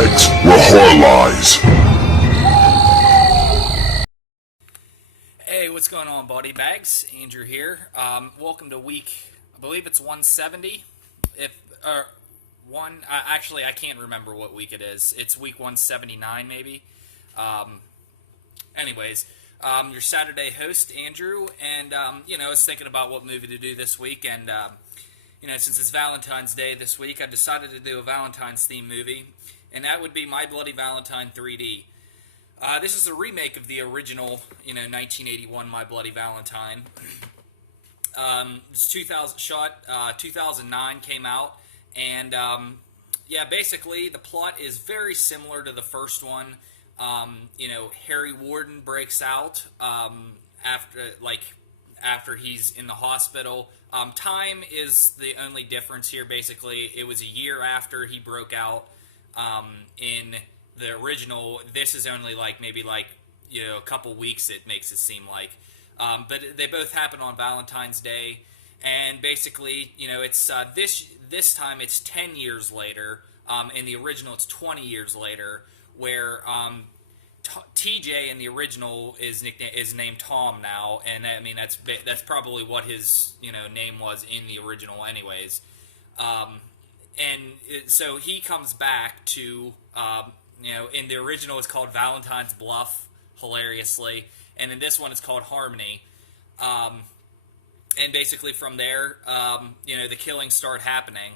bags where horror lies. Hey, what's going on, Bloody Bags? Andrew here. Welcome to week, I believe it's 170. If actually, I can't remember what week it is. It's week 179, maybe. Anyways, your Saturday host, Andrew, and I was thinking about what movie to do this week, and since it's Valentine's Day this week, I decided to do a Valentine's themed movie, and that would be My Bloody Valentine 3D. This is a remake of the original, 1981 My Bloody Valentine. It's 2009 came out, and basically the plot is very similar to the first one. Harry Warden breaks out after he's in the hospital. Time is the only difference here. Basically, it was a year after he broke out in the original. This is only a couple weeks, it makes it seem like. But they both happen on Valentine's Day, and basically, it's this time it's 10 years later. In the original, it's 20 years later, where TJ in the original is named Tom now, and I mean that's probably what his name was in the original, anyways. So he comes back to in the original it's called Valentine's Bluff, hilariously, and in this one it's called Harmony. And basically from there, the killings start happening,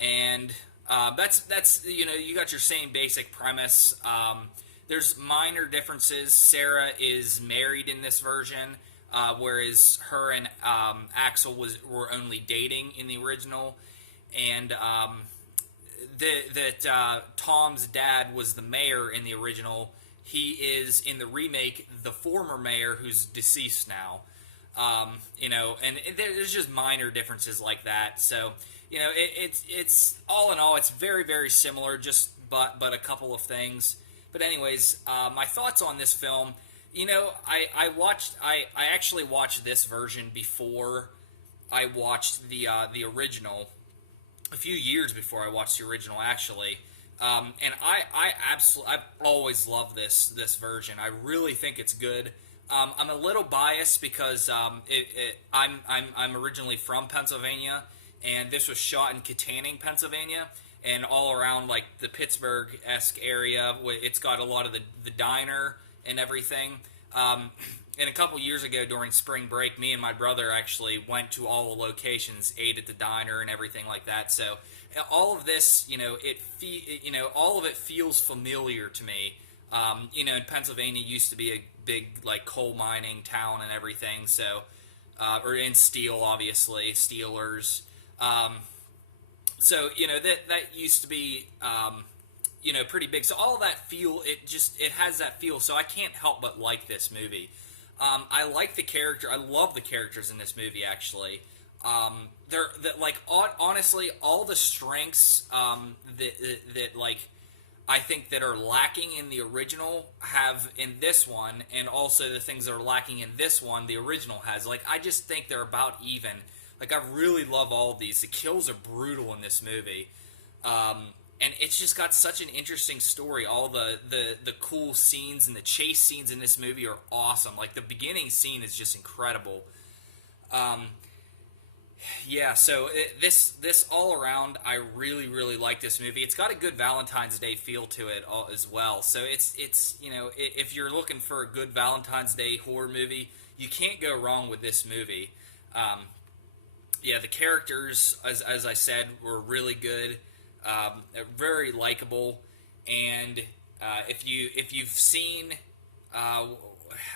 and that's you got your same basic premise. There's minor differences. Sarah is married in this version, whereas her and Axel were only dating in the original, and Tom's dad was the mayor in the original. He is in the remake the former mayor who's deceased now. And there's just minor differences like that. So it's all in all, it's very, very similar, but a couple of things. But anyways, my thoughts on this film. I actually watched this version before I watched the original. A few years before I watched the original, actually. And I've always loved this version. I really think it's good. I'm a little biased because I'm originally from Pennsylvania, and this was shot in Katanning, Pennsylvania, and all around like the Pittsburgh-esque area. It's got a lot of the diner and everything. And a couple years ago during spring break, me and my brother actually went to all the locations, ate at the diner and everything like that. So all of this, all of it feels familiar to me. And Pennsylvania used to be a big like coal mining town and everything. So, or in steel, obviously, Steelers. So that used to be pretty big. So all that it has that feel. So I can't help but like this movie. I like the character. I love the characters in this movie. Actually, honestly, all the strengths that I think that are lacking in the original have in this one, and also the things that are lacking in this one, the original has. I just think they're about even. I really love all of these. The kills are brutal in this movie. And it's just got such an interesting story. All the cool scenes and the chase scenes in this movie are awesome. The beginning scene is just incredible. So this all around, I really, really like this movie. It's got a good Valentine's Day feel to it as well. So it's if you're looking for a good Valentine's Day horror movie, you can't go wrong with this movie. The characters, as I said, were really good. Very likable, and if you've seen,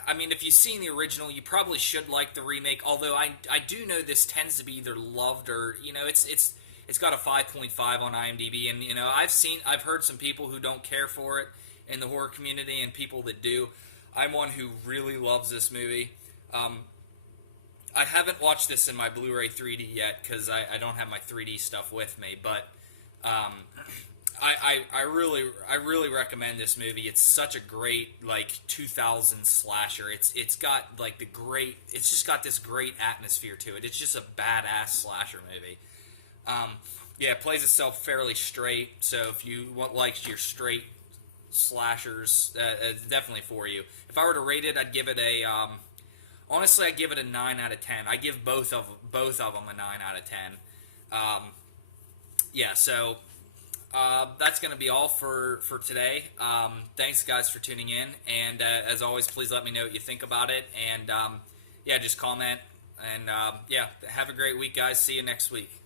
if you've seen the original, you probably should like the remake. Although I do know this tends to be either loved or it's got a 5.5 on IMDb, and I've heard some people who don't care for it in the horror community, and people that do. I'm one who really loves this movie. I haven't watched this in my Blu-ray 3D yet because I don't have my 3D stuff with me, but I really recommend this movie. It's such a great 2000s slasher. It's got it's just got this great atmosphere to it. It's just a badass slasher movie. Yeah, it plays itself fairly straight. So if you want likes your straight slashers, it's definitely for you. If I were to rate it, I'd give it a honestly, I'd give it a 9 out of 10. I give both of them a 9 out of 10. Yeah, so that's going to be all for today. Thanks, guys, for tuning in. And as always, please let me know what you think about it. And yeah, just comment. And yeah, have a great week, guys. See you next week.